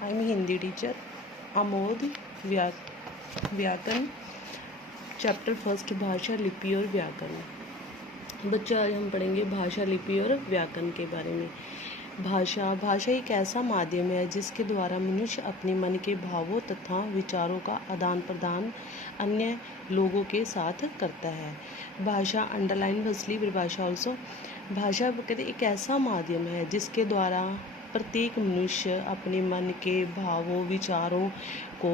I am Hindi teacher Amod व्याकरण chapter first भाषा लिपि और व्याकरण। बच्चों आज हम पढ़ेंगे भाषा लिपि और व्याकरण के बारे में। भाषा एक ऐसा माध्यम है जिसके द्वारा मनुष्य अपने मन के भावों तथा विचारों का आदान प्रदान अन्य लोगों के साथ करता है। भाषा अंडरलाइन फर्स्टली परिभाषा ऑल्सो। भाषा कहते एक ऐसा माध्यम है जिसके द्वारा प्रत्येक मनुष्य अपने मन के भावों विचारों को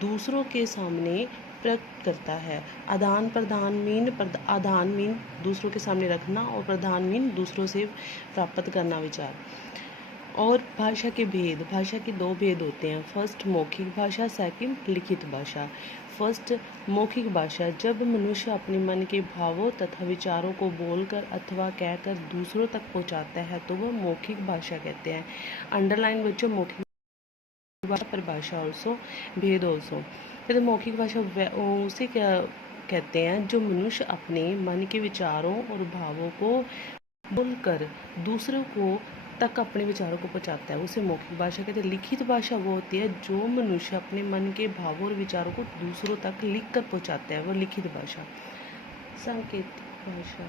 दूसरों के सामने प्रकट करता है। आदान मीन दूसरों के सामने रखना और प्रदान मीन दूसरों से प्राप्त करना विचार। और भाषा के भेद, भाषा के दो भेद होते हैं। फर्स्ट मौखिक भाषा, सेकंड लिखित भाषा। फर्स्ट मौखिक भाषा, जब मनुष्य अपने मन के भावों तथा विचारों को बोलकर अथवा कहकर दूसरों तक पहुंचाता है तो वह मौखिक भाषा कहते हैं। अंडरलाइन बच्चों मौखिक भाषा परिभाषा ऑल्सो भेद ऑल्सो। तो मौखिक भाषा उसे क्या कहते हैं जो मनुष्य अपने मन के विचारों और भावों को बोलकर दूसरों को तक अपने विचारों को पहुंचाता है, उसे मौखिक भाषा कहते हैं। लिखित भाषा वो होती है जो मनुष्य अपने मन के भावों और विचारों को दूसरों तक लिख कर पहुंचाता है, वो लिखित भाषा। सांकेतिक भाषा,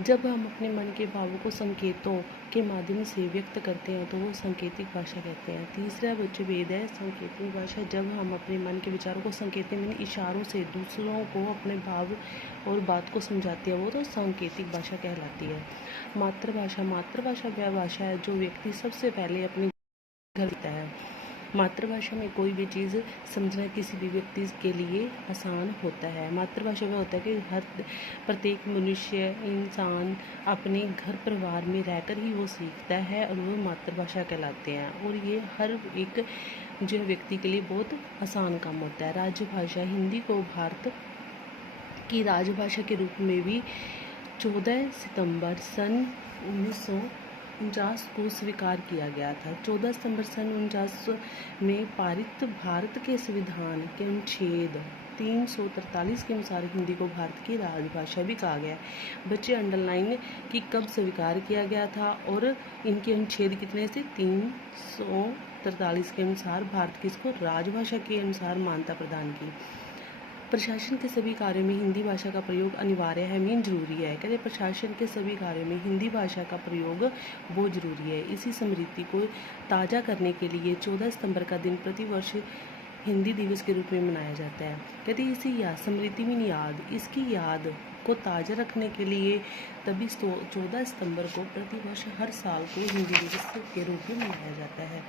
जब हम अपने मन के भावों को संकेतों के माध्यम से व्यक्त करते हैं तो वो सांकेतिक भाषा कहते हैं। तीसरा बच्चे भेद है सांकेतिक भाषा, जब हम अपने मन के विचारों को संकेत में इशारों से दूसरों को अपने भाव और बात को समझाते हैं, वो तो सांकेतिक भाषा कहलाती है। मातृभाषा, मातृभाषा वह भाषा है जो व्यक्ति सबसे पहले अपने घर लिखता है। मातृभाषा में कोई भी चीज़ समझना किसी भी व्यक्ति के लिए आसान होता है। मातृभाषा में होता है कि हर प्रत्येक मनुष्य इंसान अपने घर परिवार में रहकर ही वो सीखता है और वो मातृभाषा कहलाते हैं, और ये हर एक जो व्यक्ति के लिए बहुत आसान काम होता है। राजभाषा, हिंदी को भारत की राजभाषा के रूप में भी 14 सितंबर सन 1949 को स्वीकार किया गया था। 14 सितंबर सन 1949 में पारित भारत के संविधान के अनुच्छेद 343 के अनुसार हिंदी को भारत की राजभाषा भी कहा गया। बच्चे अंडरलाइन कि कब स्वीकार किया गया था और इनके अनुच्छेद कितने से 343 के अनुसार भारत की इसको राजभाषा के अनुसार मान्यता प्रदान की। प्रशासन के सभी कार्यों में हिंदी भाषा का प्रयोग अनिवार्य है, मीन जरूरी है। कहते प्रशासन के सभी कार्यों में हिंदी भाषा का प्रयोग बहुत जरूरी है। इसी स्मृति को ताज़ा करने के लिए 14 सितंबर का दिन प्रतिवर्ष हिंदी दिवस के रूप में मनाया जाता है। कहते इसी याद स्मृति में याद, इसकी याद को ताज़ा रखने के लिए तभी 14 सितंबर को प्रतिवर्ष हर साल को हिंदी दिवस के रूप में मनाया जाता है।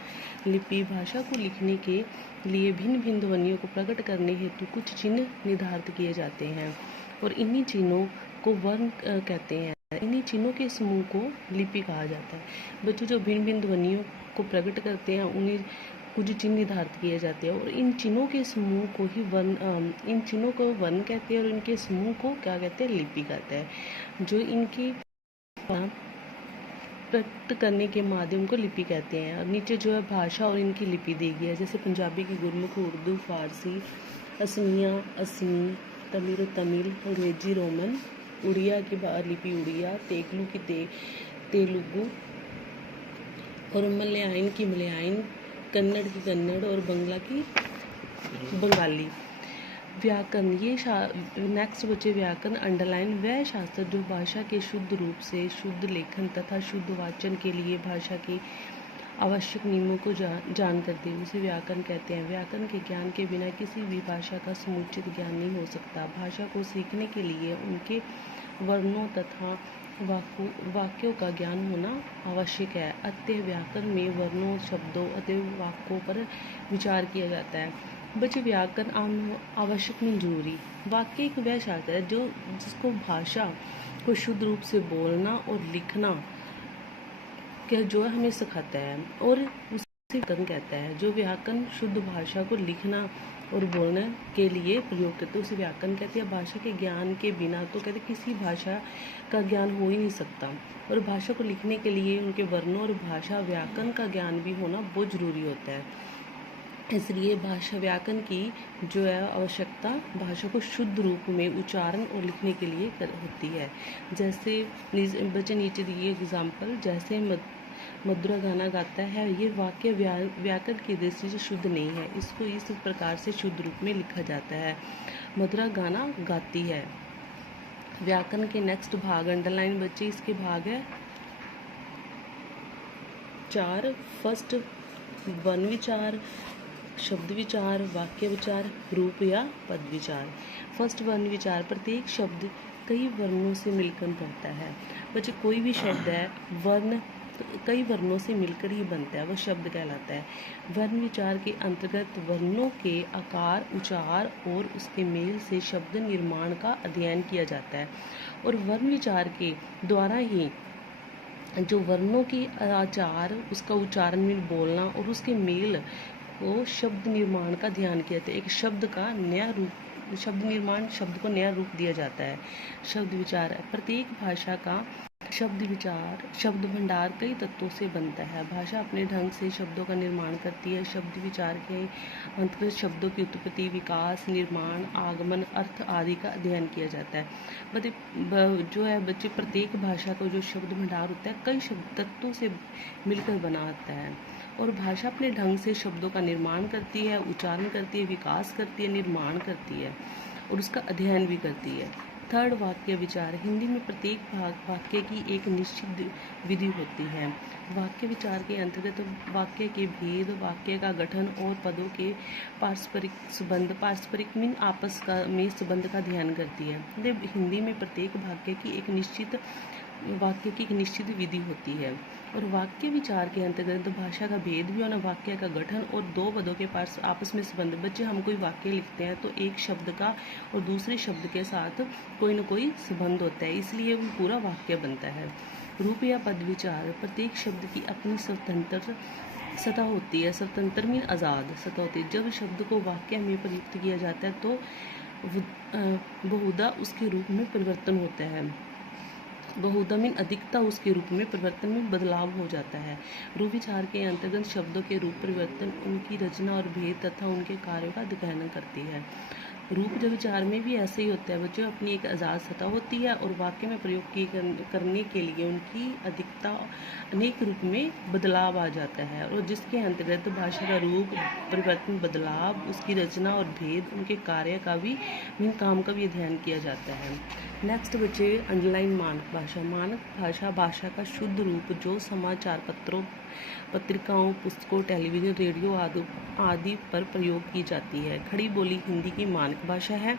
लिपि, भाषा को लिखने के लिए भिन्न भिन्न ध्वनियों को प्रकट करने हेतु कुछ चिन्ह निर्धारित किए जाते हैं और इन्हीं चिन्हों को वर्ण कहते हैं। इन्हीं चिन्हों के समूह को लिपि कहा जाता है। बच्चों जो भिन्न भिन्न ध्वनियों को प्रकट करते हैं उन्हें कुछ चिन्ह निर्धारित किए जाते हैं और इन चिन्हों के समूह को ही इन चिन्हों को वर्ण कहते हैं और इनके समूह को क्या कहते हैं, लिपि कहते हैं। जो इनकी प्रकट करने के माध्यम को लिपि कहते हैं। और नीचे जो है भाषा और इनकी लिपि दी गई है, जैसे पंजाबी की गुरमुख, उर्दू, फारसी, असमिया असमी, तमिल तमिल, अंग्रेजी रोमन, उड़िया की लिपि उड़िया, तेलुगु की तेलुगु और मलयान की मलयान, कन्नड़ की कन्नड़ और बंगला की बंगाली। व्याकरण, ये नेक्स्ट बच्चे व्याकरण अंडरलाइन वह शास्त्र जो भाषा के शुद्ध रूप से शुद्ध लेखन तथा शुद्ध वाचन के लिए भाषा के आवश्यक नियमों को जान कर दे, उसे व्याकरण कहते हैं। व्याकरण के ज्ञान के बिना किसी भी भाषा का समुचित ज्ञान नहीं हो सकता। भाषा को सीखने के लिए उनके वर्णों तथा वाक्यों का ज्ञान होना आवश्यक है। अतः व्याकरण में वर्णों, शब्दों अतः वाक्यों पर विचार किया जाता है। बच्चे व्याकरण आवश्यक में जरूरी, वाक्य एक वह शास्त्र है जो जिसको भाषा को शुद्ध रूप से बोलना और लिखना क्या जो है हमें सिखाता है और उसे व्याकरण कहता है। जो व्याकरण शुद्ध भाषा को लिखना और बोलने के लिए प्रयोग करते हैं उसे व्याकरण कहते हैं। भाषा के ज्ञान के बिना तो कहते किसी भाषा का ज्ञान हो ही नहीं सकता, और भाषा को लिखने के लिए उनके वर्णों और भाषा व्याकरण का ज्ञान भी होना बहुत जरूरी होता है। इसलिए भाषा व्याकरण की जो है आवश्यकता भाषा को शुद्ध रूप में उच्चारण और लिखने के लिए होती है। जैसे बच्चे नीचे दिए एग्जाम्पल, जैसे मधुरा गाना गाता है, ये वाक्य व्याकरण की दृष्टि से शुद्ध नहीं है, इसको इस प्रकार से शुद्ध रूप में लिखा जाता है। मधुरा गाना गाती है। व्याकरण के नेक्स्ट भाग अंडरलाइन बच्चे, इसके भाग है 4। फर्स्ट वन विचार, शब्द विचार, वाक्य विचार, रूप या पद विचार। फर्स्ट वन विचार, प्रत्येक शब्द कई वर्णों से मिलकर बनता है। बच्चे कोई भी शब्द है वर्ण कई वर्णों से मिलकर ही बनता है, वह शब्द कहलाता है। वर्ण विचार के अंतर्गत वर्णों के आकार, उच्चार और उसके मेल से शब्द निर्माण का अध्ययन किया जाता है, और वर्ण विचार के द्वारा ही जो वर्णों की आचार, उसका उच्चारण में बोलना और उसके मेल को शब्द निर्माण का ध्यान किया जाता है। एक शब्द का नया रूप, शब्द निर्माण, शब्द को नया रूप दिया जाता है। शब्द विचार, प्रत्येक भाषा का शब्द विचार, शब्द भंडार कई तत्वों से बनता है। भाषा अपने ढंग से शब्दों का निर्माण करती है। शब्द विचार के अंतर्गत शब्दों की उत्पत्ति, विकास, निर्माण, आगमन, अर्थ आदि का अध्ययन किया जाता है। जो है बच्चे, प्रत्येक भाषा का जो शब्द भंडार होता है कई शब्द तत्वों से मिलकर बना होता है, और भाषा अपने ढंग से शब्दों का निर्माण करती है, उच्चारण करती है, विकास करती है, निर्माण करती है और उसका अध्ययन भी करती है। थर्ड वाक्य विचार, हिंदी में प्रत्येक वाक्य की एक निश्चित विधि होती है। वाक्य विचार के अंतर्गत वाक्य के भेद, वाक्य का गठन और पदों के पारस्परिक संबंध, पारस्परिक मीन आपस का में संबंध का ध्यान करती है। हिंदी में प्रत्येक वाक्य की एक निश्चित विधि होती है, और वाक्य विचार के अंतर्गत भाषा का भेद भी होना, वाक्य का गठन और दो पदों के पास आपस में संबंध। बच्चे, हम कोई वाक्य लिखते हैं तो एक शब्द का और दूसरे शब्द के साथ कोई न कोई संबंध होता है, इसलिए वो पूरा वाक्य बनता है। रूप या पद विचार, प्रत्येक शब्द की अपनी स्वतंत्र सत्ता होती है। स्वतंत्र मीन आज़ाद सत्ता होती है। जब शब्द को वाक्य में प्रयुक्त किया जाता है तो बहुधा उसके रूप में परिवर्तन होता है। बहुधा मीन अधिकता, उसके रूप में परिवर्तन में बदलाव हो जाता है। रूप विचार के अंतर्गत शब्दों के रूप परिवर्तन, उनकी रचना और भेद तथा उनके कार्यों का अध्ययन करती है। रूप विचार में भी ऐसे ही होता है बच्चों, अपनी एक आज़ाद सत्ता होती है और वाक्य में प्रयोग करने के लिए उनकी अधिकता अनेक रूप में बदलाव आ जाता है, और जिसके अंतर्गत भाषा का रूप परिवर्तन, बदलाव, उसकी रचना और भेद, उनके कार्य का भी, काम का भी अध्ययन किया जाता है। नेक्स्ट बच्चे अंडरलाइन मानक भाषा। मानक भाषा, भाषा का शुद्ध रूप जो समाचार पत्रों, पत्रिकाओं, पुस्तकों, टेलीविज़न, रेडियो आदि पर प्रयोग की जाती है। खड़ी बोली हिंदी की मानक भाषा है,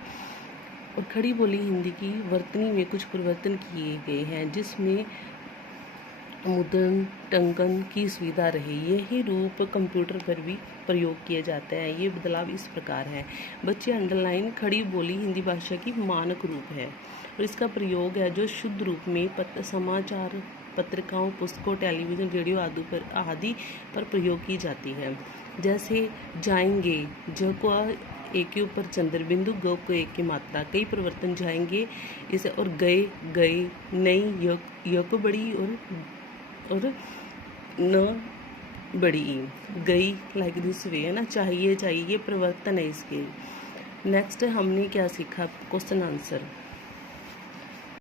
और खड़ी बोली हिंदी की वर्तनी में कुछ परिवर्तन किए गए हैं, जिसमें मुद्रण, टंकन की सुविधा रही। यही रूप कंप्यूटर पर भी प्रयोग किए जाते हैं। ये बदलाव इस प्रकार है। बच्चे, अंडरलाइन, खड़ी बोली हिंदी भाषा की मानक रूप है, और इसका प्रयोग है जो शुद्ध रूप में समाचार, पत्रिकाओं, पुस्तकों, टेलीविज़न, रेडियो आदि पर प्रयोग की जाती है। जैसे जाएंगे, ज को एक के ऊपर चंद्र बिंदु, ग को एक की मात्रा, कई परिवर्तन जाएंगे इसे, और गए, गए, नई, य को बड़ी और न बड़ी ई, गई, लाइक दिस वे, है ना। चाहिए, चाहिए, ये परिवर्तन है इसके। नेक्स्ट हमने क्या सीखा, क्वेश्चन आंसर।